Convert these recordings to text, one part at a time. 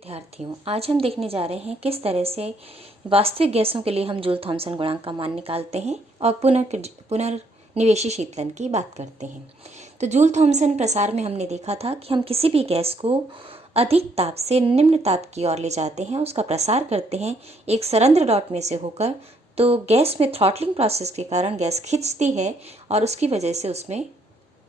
विद्यार्थियों, आज हम देखने जा रहे हैं किस तरह से वास्तविक गैसों के लिए हम जूल थॉमसन गुणांक का मान निकालते हैं और पुनर्निवेशी शीतलन की बात करते हैं। तो जूल थॉमसन प्रसार में हमने देखा था कि हम किसी भी गैस को अधिक ताप से निम्न ताप की ओर ले जाते हैं, उसका प्रसार करते हैं एक सरंध्र डॉट में से होकर, तो गैस में थ्रॉटलिंग प्रोसेस के कारण गैस खिंचती है और उसकी वजह से उसमें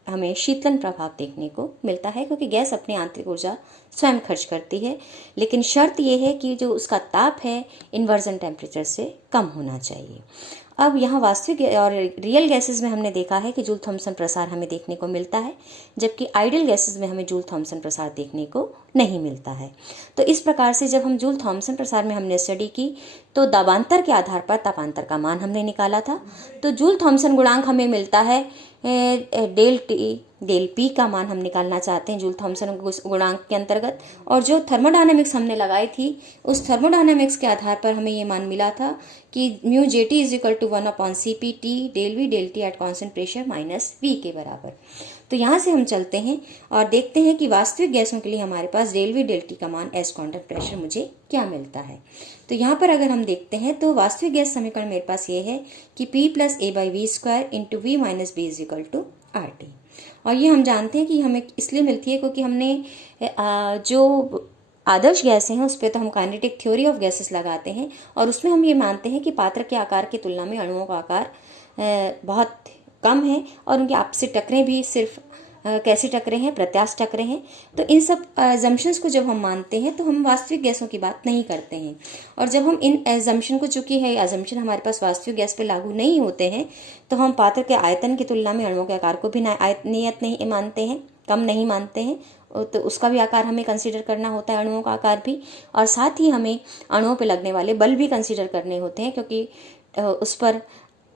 हमें शीतलन प्रभाव देखने को मिलता है, क्योंकि गैस अपनी आंतरिक ऊर्जा स्वयं खर्च करती है। लेकिन शर्त यह है कि जो उसका ताप है इन्वर्जन टेम्परेचर से कम होना चाहिए। अब यहाँ वास्तविक और रियल गैसेस में हमने देखा है कि जूल थॉमसन प्रसार हमें देखने को मिलता है, जबकि आइडियल गैसेस में हमें जूल थॉमसन प्रसार देखने को नहीं मिलता है। तो इस प्रकार से जब हम जूल थॉमसन प्रसार में हमने स्टडी की तो दाबांतर के आधार पर तापांतर का मान हमने निकाला था। तो जूल थॉमसन गुणांक हमें मिलता है डेल टी डेल पी का मान हम निकालना चाहते हैं जूल थॉमसन गुणांक के अंतर्गत, और जो थर्मोडायनेमिक्स हमने लगाई थी उस थर्मोडायनेमिक्स के आधार पर हमें ये मान मिला था कि mu J T is equal to 1/cp T del T at constant pressure minus V के बराबर। तो यहाँ से हम चलते हैं और देखते हैं कि वास्तविक गैसों के लिए हमारे पास डेल टी का मान एज कॉन्स्टेंट प्रेशर मुझे क्या मिलता है। तो यहाँ पर अगर हम देखते हैं तो वास्तविक गैस समीकरण मेरे पास ये है कि P plus A by V square into V minus B is equal to R T. और ये हम जानते हैं कि हमें इसलिए मिलती है क्योंकि हमने जो आदर्श गैसें हैं उस पर तो हम काइनेटिक थ्योरी ऑफ गैसेस लगाते हैं और उसमें हम ये मानते हैं कि पात्र के आकार की तुलना में अणुओं का आकार बहुत कम है और उनकी आपसी टकरें भी सिर्फ कैसी टकरें हैं, प्रत्यास्थ टकरें हैं। तो इन सब एजम्पशंस को जब हम मानते हैं तो हम वास्तविक गैसों की बात नहीं करते हैं, और जब हम इन एजम्पशन को, चूंकि है एजम्पशन हमारे पास वास्तविक गैस पे लागू नहीं होते हैं, तो हम पात्र के आयतन की तुलना में अणुओं के आकार को भी नियत नहीं मानते हैं, कम नहीं मानते हैं। तो उसका भी आकार हमें कंसीडर करना होता है, अणुओं का आकार भी, और साथ ही हमें अणुओं पर लगने वाले बल भी कंसीडर करने होते हैं, क्योंकि उस पर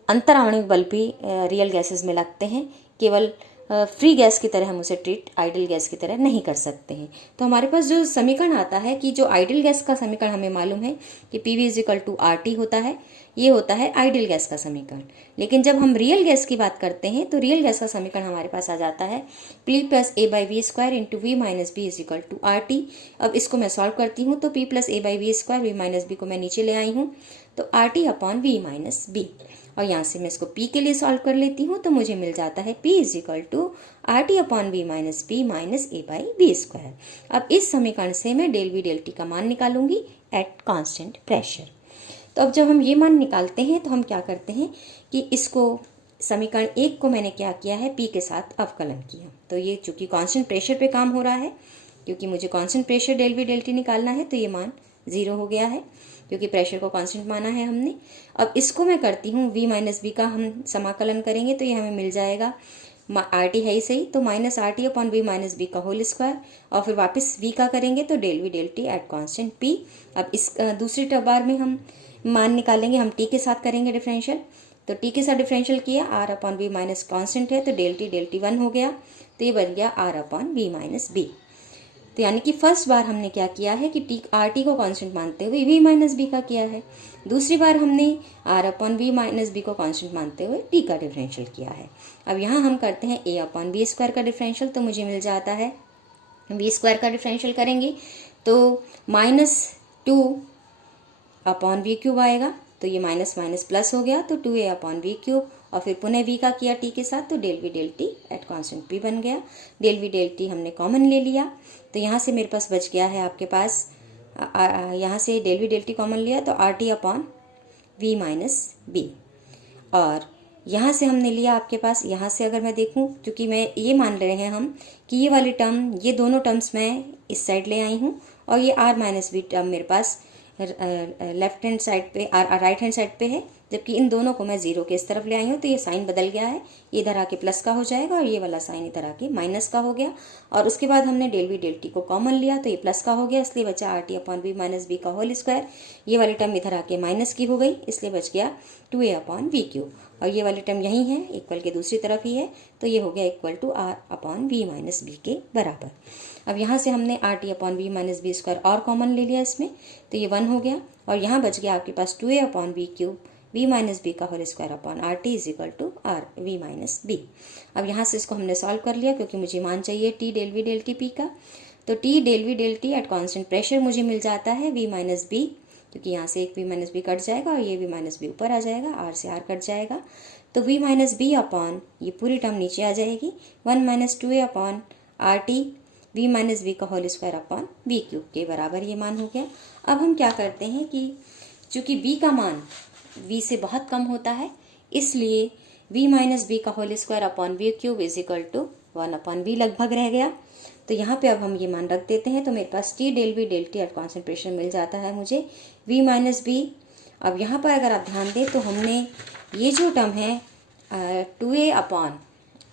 अंतराणुविक बल भी रियल गैसेस में लगते हैं। केवल फ्री गैस की तरह हम उसे ट्रीट आइडियल गैस की तरह नहीं कर सकते हैं। तो हमारे पास जो समीकरण आता है कि जो आइडियल गैस का समीकरण हमें मालूम है कि P V is equal to R T होता है, ये होता है आइडियल गैस का समीकरण। लेकिन जब हम रियल गैस की बात करते हैं तो रियल गैस का समीकरण हमारे पास आ जाता है P plus A by V square into V minus B is equal to R T. अब इसको मैं सॉल्व करती हूँ तो P plus A by V square, V minus B को मैं नीचे ले आई हूँ, तो R T upon V minus B, और यहाँ से मैं इसको P के लिए सॉल्व कर लेती हूँ तो मुझे मिल जाता है P is equal to R T upon V minus B minus A by B square. अब इस समीकरण से मैं डेल टी का मान निकालूंगी एट कांस्टेंट प्रेशर। तो अब जब हम ये मान निकालते हैं तो हम क्या करते हैं कि इसको समीकरण 1 को मैंने क्या किया है, P के साथ अवकलन किया। तो ये चूंकि कांस्टेंट प्रेशर पे काम हो रहा है, क्योंकि मुझे कांस्टेंट प्रेशर डेल टी निकालना है, तो ये मान 0 हो गया है क्योंकि प्रेशर को कांस्टेंट माना है हमने। अब इसको मैं करती हूँ v माइनस बी का हम समाकलन करेंगे तो ये हमें मिल जाएगा, आर टी है ही सही, तो minus R T upon V minus B का होल स्क्वायर, और फिर वापस v का करेंगे तो del T at constant p। अब इस दूसरी बार में हम मान निकालेंगे, हम t के साथ करेंगे डिफरेंशियल, तो t के साथ डिफरेंशियल किया, r upon V minus constant है तो डेल टी 1 हो गया, तो ये बन गया r upon V minus B. तो यानी कि फर्स्ट बार हमने क्या किया है कि आर टी को कांस्टेंट मानते हुए वी माइनस बी का किया है, दूसरी बार हमने R upon V minus B को कांस्टेंट मानते हुए टी का डिफरेंशियल किया है। अब यहाँ हम करते हैं ए अपॉन बी स्क्वायर का डिफरेंशियल, तो मुझे मिल जाता है बी स्क्वायर का डिफरेंशियल करेंगे तो -2 अपॉन वी क्यूब आएगा, तो ये माइनस माइनस प्लस हो गया, तो 2a अपॉन वी क्यूब, और फिर पुनः v का किया t के साथ, तो del T at constant p बन गया। डेल टी हमने कॉमन ले लिया, तो यहाँ से मेरे पास बच गया है आपके पास, यहाँ से डेल टी कॉमन लिया तो R T upon V minus B, और यहाँ से हमने लिया आपके पास, यहाँ से अगर मैं देखूँ, क्योंकि मैं ये मान रहे हैं हम कि ये वाली टर्म, ये दोनों टर्म्स मैं इस साइड ले आई हूँ, और ये आर माइनस बी टर्म मेरे पास लेफ्ट हैंड साइड पे, राइट हैंड साइड पे है, जबकि इन दोनों को मैं 0 के इस तरफ ले आई हूँ, तो ये साइन बदल गया है, ये इधर आके प्लस का हो जाएगा और ये वाला साइन इधर आके माइनस का हो गया, और उसके बाद हमने डेल टी को कॉमन लिया तो ये प्लस का हो गया, इसलिए बचा R T upon V minus B का होल स्क्वायर, ये वाली टर्म इधर आके माइनस की हो गई, इसलिए बच गया 2a अपॉन वी क्यूब, और ये वाली टर्म यही है, इक्वल के दूसरी तरफ ही है, तो ये हो गया equal to R upon V minus B के बराबर। अब यहाँ से हमने R T upon V minus B square और कॉमन ले लिया इसमें, तो ये 1 हो गया, और यहाँ बच गया आपके पास 2a upon V cube V minus B का whole square upon R T is equal to R V minus B. अब यहाँ से इसको हमने सॉल्व कर लिया, क्योंकि मुझे मान चाहिए टी डेल टी पी का, तो T del V del T at constant pressure मुझे मिल जाता है वी माइनस बी, क्योंकि यहाँ से एक वी माइनस बी कट जाएगा और ये वी माइनस बी ऊपर आ जाएगा, आर से आर कट जाएगा, तो वी माइनस बी अपॉन ये पूरी टर्म नीचे आ जाएगी, 1 minus 2a upon R T V minus B का whole square upon V cube के बराबर ये मान हो गया। अब हम क्या करते हैं कि चूंकि b का मान v से बहुत कम होता है, इसलिए v माइनस बी का whole square upon V cube is equal to 1 upon V लगभग रह गया। तो यहाँ पे अब हम ये मान रख देते हैं, तो मेरे पास T del V del T at constant pressure मिल जाता है मुझे v माइनस बी। अब यहाँ पर अगर आप ध्यान दें तो हमने ये जो टर्म है 2a upon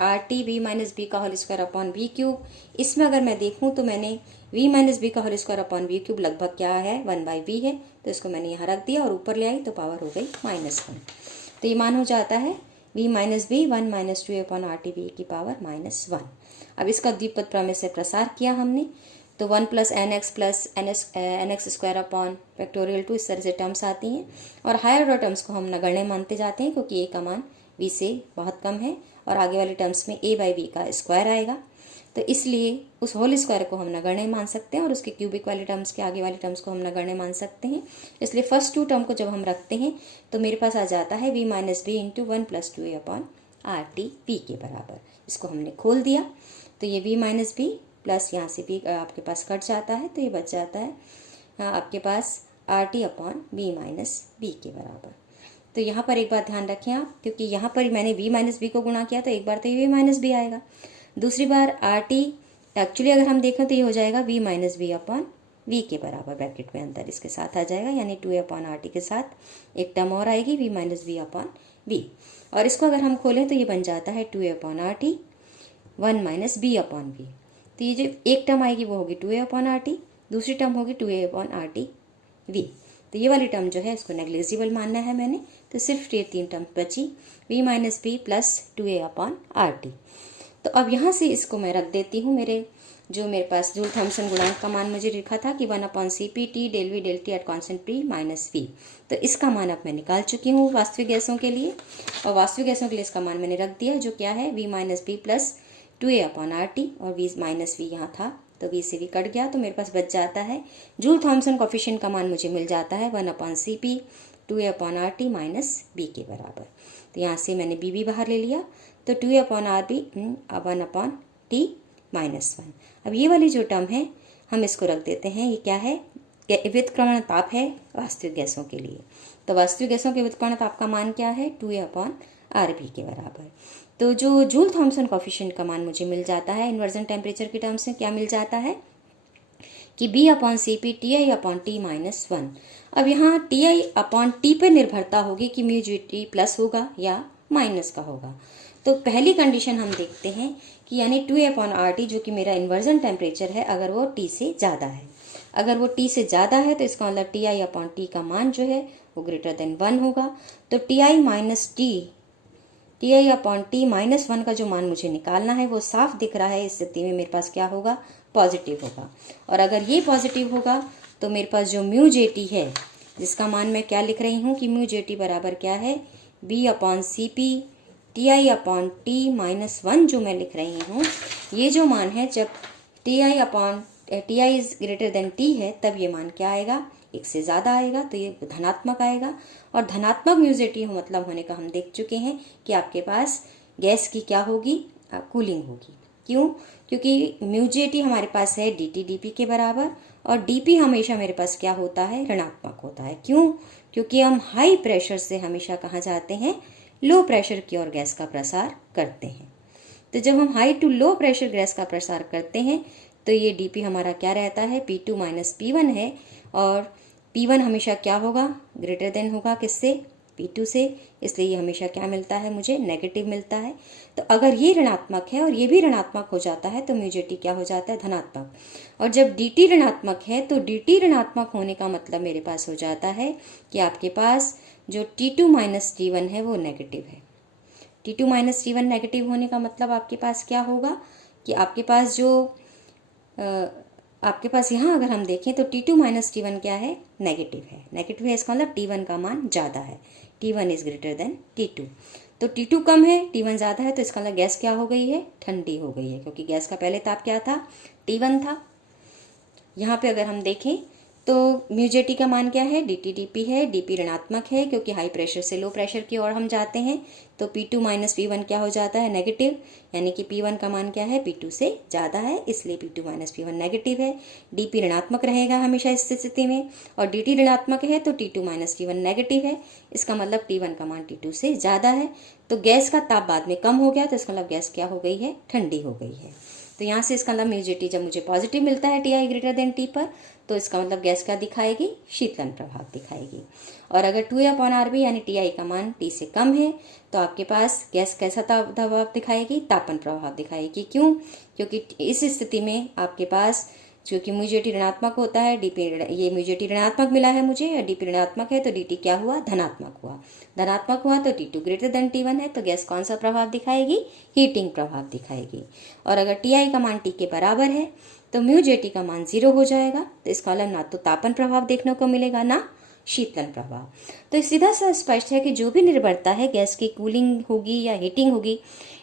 R T V minus B का whole square upon V cube, इसमें अगर मैं देखूँ तो मैंने v माइनस बी का whole square upon V cube लगभग क्या है 1/v है, तो इसको मैंने यहाँ रख दिया और ऊपर ले आई तो पावर हो गई -1। तो ये मान हो जाता है v minus B 1 minus 2a upon R T V की पावर -1। अब इसका द्विपद प्रमेय से प्रसार किया हमने, तो 1 plus N X square upon factorial 2 इस तरह से टर्म्स आती हैं, और हायर ऑर्डर टर्म्स को हम नगण्य मानते जाते हैं क्योंकि a का मान v से बहुत कम है और आगे वाली टर्म्स में a/v का स्क्वायर आएगा, तो इसलिए उस होल स्क्वायर को हम नगण्य मान सकते हैं और उसके क्यूबिक वाली टर्म्स के आगे वाली टर्म्स को हम नगण्य मान सकते हैं। इसलिए फर्स्ट 2 टर्म को जब हम रखते हैं तो मेरे पास आ जाता है v minus B into 1 plus 2a upon R T V के बराबर। इसको हमने खोल दिया तो ये v माइनस बी प्लस यहाँ से v आपके पास कट जाता है, तो ये बच जाता है आपके पास R T upon V minus B के बराबर। तो यहाँ पर एक बात ध्यान रखें आप, क्योंकि यहाँ पर मैंने v माइनस बी को गुणा किया तो एक बार तो ये v माइनस बी आएगा, दूसरी बार आर टी एक्चुअली अगर हम देखें तो ये हो जाएगा v minus B upon V के बराबर, ब्रैकेट में अंतर इसके साथ आ जाएगा, यानी 2a अपॉन आर टी के साथ एक टर्म और आएगी v minus B upon V, और इसको अगर हम खोलें तो ये बन जाता है 2a upon R T 1 minus B upon V. तो ये जो एक टर्म आएगी वो होगी 2a अपॉन आर टी, दूसरी टर्म होगी 2a upon R T we. तो ये वाली टर्म जो है इसको नेग्लिजिबल मानना है मैंने, तो सिर्फ ये 3 टर्म बची v minus B plus 2a upon R T. तो अब यहाँ से इसको मैं रख देती हूँ, मेरे पास जूल थॉमसन गुणांक का मान मुझे लिखा था कि 1 upon C P T del V del T at constant P minus V, तो इसका मान अब मैं निकाल चुकी हूँ वास्तविक गैसों के लिए, और वास्तविक गैसों के लिए इसका मान मैंने रख दिया जो क्या है v minus B plus 2a upon R T, और v माइनस वी यहाँ था तो v से v कट गया, तो मेरे पास बच जाता है जूल थॉमसन कॉफिशिएंट का मान मुझे मिल जाता है 1 upon C P 2a upon R T minus B के बराबर। तो यहाँ से मैंने बी भी बाहर ले लिया, तो 2a upon R B 1 upon T minus 1। अब ये वाली जो टर्म है हम इसको रख देते हैं, ये क्या है, व्युत्क्रमण ताप है वास्तविक गैसों के लिए। तो वास्तविक गैसों के व्युत्क्रमण ताप का मान क्या है 2a अपॉन आर बी के बराबर। तो जो जूल थॉमसन कॉफिशिएंट का मान मुझे मिल जाता है इन्वर्जन टेम्परेचर की टर्म्स में क्या मिल जाता है कि b upon C P T I upon T minus 1। अब यहाँ टी आई अपॉन टी पर निर्भरता होगी कि म्यू जी टी प्लस होगा या माइनस का होगा। तो पहली कंडीशन हम देखते हैं कि यानी 2a अपॉन आर टी जो कि मेरा इन्वर्जन टेम्परेचर है, अगर वो t से ज़्यादा है, अगर वो t से ज़्यादा है तो इसका मतलब टी आई अपॉन टी का मान जो है वो ग्रेटर देन 1 होगा। तो T I upon T minus 1 का जो मान मुझे निकालना है वो साफ दिख रहा है, इस स्थिति में मेरे पास क्या होगा पॉजिटिव होगा, और अगर ये पॉजिटिव होगा तो मेरे पास जो म्यू जे टी है जिसका मान मैं क्या लिख रही हूँ कि म्यू जे टी बराबर क्या है b upon C P T I upon T minus 1 जो मैं लिख रही हूँ, ये जो मान है जब T I upon T I is greater than T है तब ये मान क्या आएगा 1 से ज़्यादा आएगा, तो ये धनात्मक आएगा, और धनात्मक म्यू जे टी मतलब होने का हम देख चुके हैं कि आपके पास गैस की क्या होगी कूलिंग होगी। क्यों? क्योंकि म्यू जे टी हमारे पास है डी टी डी पी के बराबर, और डी पी हमेशा मेरे पास क्या होता है ऋणात्मक होता है। क्यों? क्योंकि हम हाई प्रेशर से हमेशा कहाँ जाते हैं लो प्रेशर की ओर गैस का प्रसार करते हैं। तो जब हम high to low pressure gas का प्रसार करते हैं तो ये डी पी हमारा क्या रहता है P2 माइनस P1 है, और P1 हमेशा क्या होगा ग्रेटर देन होगा किससे P2 से, इसलिए ये हमेशा क्या मिलता है मुझे नेगेटिव मिलता है। तो अगर ये ऋणात्मक है और ये भी ऋणात्मक हो जाता है तो म्यू जे टी क्या हो जाता है धनात्मक, और जब डी टी ऋणात्मक है तो डी टी ऋणात्मक होने का मतलब मेरे पास हो जाता है कि आपके पास जो T2 माइनस T1 है वो नेगेटिव है। T2 माइनस T1 नेगेटिव होने का मतलब आपके पास क्या होगा कि आपके पास जो आपके पास यहाँ अगर हम देखें तो T2 माइनस T1 क्या है नेगेटिव है, नेगेटिव है इसका मतलब T1 का मान ज़्यादा है, T1 is greater than T2। तो T2 कम है T1 ज़्यादा है, तो इसका मतलब गैस क्या हो गई है ठंडी हो गई है, क्योंकि गैस का पहले ताप क्या था T1 था। यहाँ पे अगर हम देखें तो म्यूजेटी का मान क्या है, dt dp है, dp ऋणात्मक है क्योंकि हाई प्रेशर से लो प्रेशर की ओर हम जाते हैं, तो P2 माइनस P1 क्या हो जाता है, नेगेटिव, यानी कि P1 का मान क्या है, P2 से ज़्यादा है, इसलिए P2 माइनस P1 नेगेटिव है। dp ऋणात्मक रहेगा हमेशा इस स्थिति में, और dt ऋणात्मक है तो T2 माइनस T1 नेगेटिव है, इसका मतलब T1 का मान T2 से ज़्यादा है। तो गैस का ताप बाद में कम हो गया, तो इसका मतलब गैस क्या हो गई है, ठंडी हो गई है। तो यहाँ से इसका मतलब म्यूजेटी जब मुझे पॉजिटिव मिलता है Ti ग्रेटर देन T पर, तो इसका मतलब गैस का दिखाएगी, शीतलन प्रभाव दिखाएगी। और अगर 2A/RB यानी Ti का मान T से कम है तो आपके पास गैस कैसा दबाव दिखाएगी, तापन प्रभाव दिखाएगी। क्यों? क्योंकि इस स्थिति में आपके पास क्योंकि म्यूजेटी ऋणात्मक होता है, डीपी ये म्यूजेटी ऋणात्मक मिला है मुझे, और डीपी ऋणात्मक है तो dt क्या हुआ, धनात्मक हुआ। धनात्मक हुआ तो T2 ग्रेटर देन T1 है, तो गैस कौन सा प्रभाव दिखाएगी, हीटिंग प्रभाव दिखाएगी। और अगर Ti का मान T के बराबर है तो म्यूजेटी का मान 0 हो जाएगा, तो इसका मतलब ना तो तापन प्रभाव देखने को मिलेगा ना शीतलन प्रभाव। तो सीधा सा स्पष्ट है कि जो भी निर्भरता है गैस की कूलिंग होगी या हीटिंग होगी,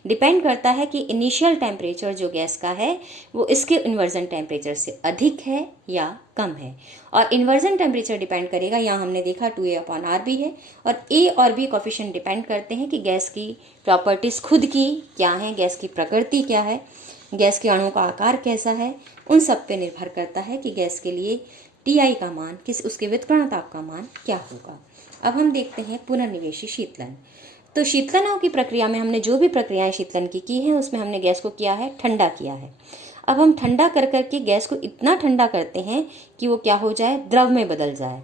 डिपेंड करता है कि इनिशियल टेम्परेचर जो गैस का है वो इसके इन्वर्जन टेम्परेचर से अधिक है या कम है। और इन्वर्जन टेम्परेचर डिपेंड करेगा, यहाँ हमने देखा 2A/RB है, और A और B कोफिशिएंट डिपेंड करते हैं कि गैस की प्रॉपर्टीज़ खुद की क्या है, गैस की प्रकृति क्या है, गैस के अणुओं का आकार कैसा है, उन सब पे निर्भर करता है कि गैस के लिए Ti का मान उसके व्युत्क्रमण ताप का मान क्या होगा। अब हम देखते हैं पुनर्निवेशी शीतलन। तो शीतलनों की प्रक्रिया में हमने जो भी प्रक्रियाएं शीतलन की हैं उसमें हमने गैस को किया है, ठंडा किया है। अब हम ठंडा कर करके गैस को इतना ठंडा करते हैं कि वो क्या हो जाए, द्रव में बदल जाए।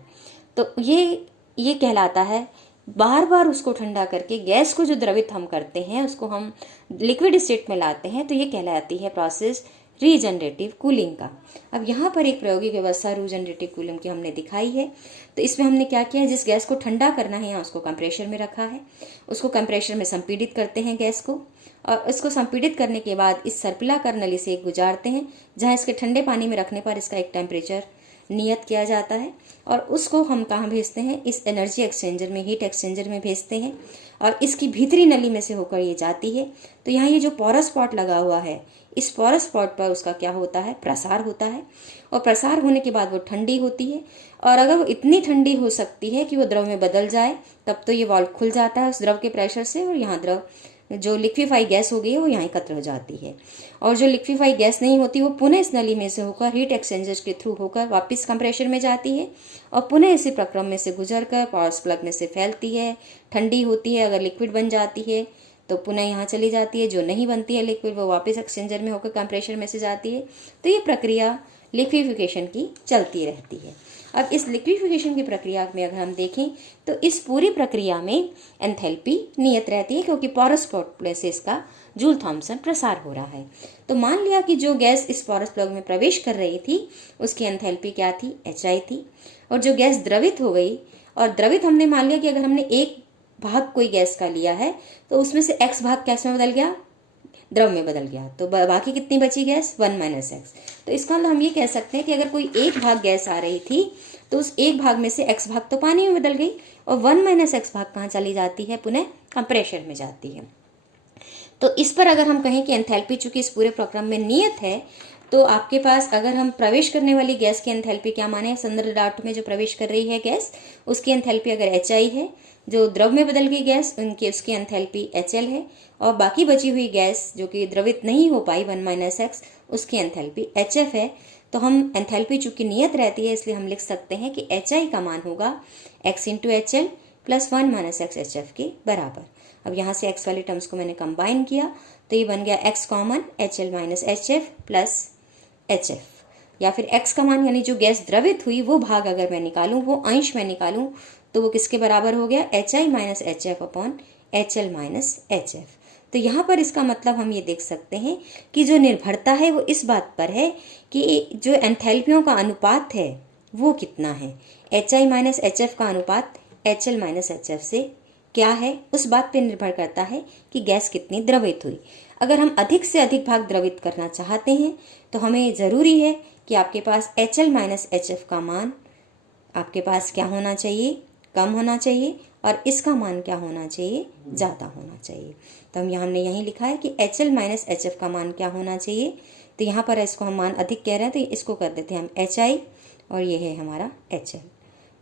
तो ये कहलाता है, बार बार उसको ठंडा करके गैस को जो द्रवित हम करते हैं उसको हम लिक्विड स्टेट में लाते हैं, तो ये कहलाती है प्रोसेस रीजनरेटिव कूलिंग का। अब यहाँ पर एक प्रायोगिक व्यवस्था रीजनरेटिव कूलिंग की हमने दिखाई है। तो इसमें हमने क्या किया है, जिस गैस को ठंडा करना है यहाँ उसको कंप्रेशर में रखा है, उसको कंप्रेशर में संपीड़ित करते हैं गैस को, और इसको संपीड़ित करने के बाद इस सर्पिलाकार नली से गुजारते हैं, जहाँ इसके ठंडे पानी में रखने पर इसका एक टेम्परेचर नियत किया जाता है, और उसको हम कहाँ भेजते हैं, इस एनर्जी एक्सचेंजर में, हीट एक्सचेंजर में भेजते हैं, और इसकी भीतरी नली में से होकर ये जाती है। तो यहाँ ये जो पोरस स्पॉट लगा हुआ है, इस पोरस स्पॉट पर उसका क्या होता है, प्रसार होता है, और प्रसार होने के बाद वो ठंडी होती है, और अगर वो इतनी ठंडी हो सकती है कि वो द्रव में बदल जाए, तब तो ये वाल्व खुल जाता है उस द्रव के प्रेशर से, और यहाँ द्रव जो लिक्विफाई गैस हो गई है वो यहाँ एकत्र हो जाती है, और जो लिक्विफाई गैस नहीं होती वो पुनः इस नली में से होकर हीट एक्सचेंजर्स के थ्रू होकर वापस कंप्रेशर में जाती है, और पुनः इसी प्रक्रम में से गुजरकर पोरस प्लग में से फैलती है, ठंडी होती है, अगर लिक्विड बन जाती है तो पुनः यहाँ चली जाती है, जो नहीं बनती है लिक्विड वो वापस एक्सचेंजर में होकर कंप्रेशर में से जाती है। तो ये प्रक्रिया लिक्विफिकेशन की चलती रहती है। अब इस लिक्विफिकेशन की प्रक्रिया में अगर हम देखें तो इस पूरी प्रक्रिया में एंथैल्पी नियत रहती है, क्योंकि पोरस स्पॉट से इसका जूल थॉम्सन प्रसार हो रहा है। तो मान लिया कि जो गैस इस पोरस प्लग में प्रवेश कर रही थी उसकी एंथैल्पी क्या थी, HI थी, और जो गैस द्रवित हो गई, और द्रवित हमने मान लिया कि अगर हमने एक भाग कोई गैस का लिया है तो उसमें से x भाग गैस में बदल गया, द्रव में बदल गया, तो बाकी कितनी बची गैस, 1 - x। तो इसका मतलब हम ये कह सकते हैं कि अगर कोई एक भाग गैस आ रही थी तो उस एक भाग में से x भाग तो पानी में बदल गई, और 1 - x भाग कहाँ चली जाती है, पुनः कंप्रेशर में जाती है। तो इस पर अगर हम कहें कि एंथैल्पी चूंकि इस पूरे प्रक्रम में नियत है, तो आपके पास अगर हम प्रवेश करने वाली गैस की एंथैल्पी क्या माने, संदर्भ डाट में जो प्रवेश कर रही है गैस उसकी एंथैल्पी अगर HI है, जो द्रव में बदल गई गैस उसकी एंथैल्पी HL है, और बाकी बची हुई गैस जो कि द्रवित नहीं हो पाई 1 - x उसकी एंथैल्पी HF है। तो हम एंथैल्पी चूंकि नियत रहती है इसलिए हम लिख सकते हैं कि HI का मान होगा x × HL + 1 - x HF के बराबर। अब यहाँ से x वाले टर्म्स को मैंने कंबाइन किया तो ये बन गया x common HL - HF + HF, या फिर x का मान यानी जो गैस द्रवित हुई वो भाग अगर मैं निकालूं, वो अंश में निकालूं, तो वो किसके बराबर हो गया, HI - HF / HL - HF। तो यहाँ पर इसका मतलब हम ये देख सकते हैं कि जो निर्भरता है वो इस बात पर है कि जो एंथैल्पियों का अनुपात है वो कितना है, HI - HF का अनुपात HL - HF से क्या है, उस बात पर निर्भर करता है कि गैस कितनी द्रवित हुई। अगर हम अधिक से अधिक भाग द्रवित करना चाहते हैं तो हमें ज़रूरी है कि आपके पास HL - HF का मान आपके पास क्या होना चाहिए, कम होना चाहिए, और इसका मान क्या होना चाहिए, ज़्यादा होना चाहिए। तो हमने यहीं लिखा है कि HL - HF का मान क्या होना चाहिए, तो यहाँ पर इसको हम मान अधिक कह रहे हैं, तो इसको कर देते हैं हम HI और ये है हमारा HL।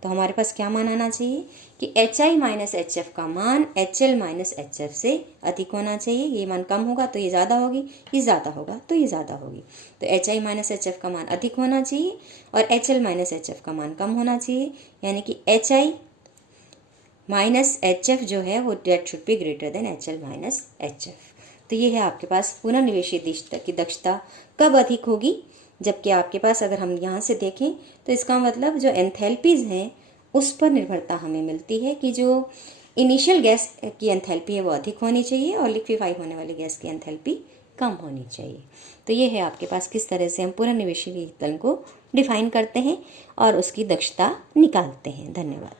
तो हमारे पास क्या मान आना चाहिए कि HI माइनस HF का मान HL माइनस HF से अधिक होना चाहिए। ये मान कम होगा तो ये ज़्यादा होगी, ये ज़्यादा होगा तो ये ज़्यादा होगी। तो HI माइनस HF का मान अधिक होना चाहिए और HL माइनस HF का मान कम होना चाहिए, यानी कि HI माइनस HF जो है वो that should be greater than HL minus HF। तो ये है आपके पास पुनर्निवेशी की दक्षता कब अधिक होगी, जबकि आपके पास अगर हम यहाँ से देखें तो इसका मतलब जो एंथैल्पीज़ हैं उस पर निर्भरता हमें मिलती है कि जो इनिशियल गैस की एंथैल्पी है वो अधिक होनी चाहिए और लिक्विफाई होने वाली गैस की एंथैल्पी कम होनी चाहिए। तो ये है आपके पास किस तरह से हम पुनर्निवेशी शीतलन को डिफाइन करते हैं और उसकी दक्षता निकालते हैं। धन्यवाद।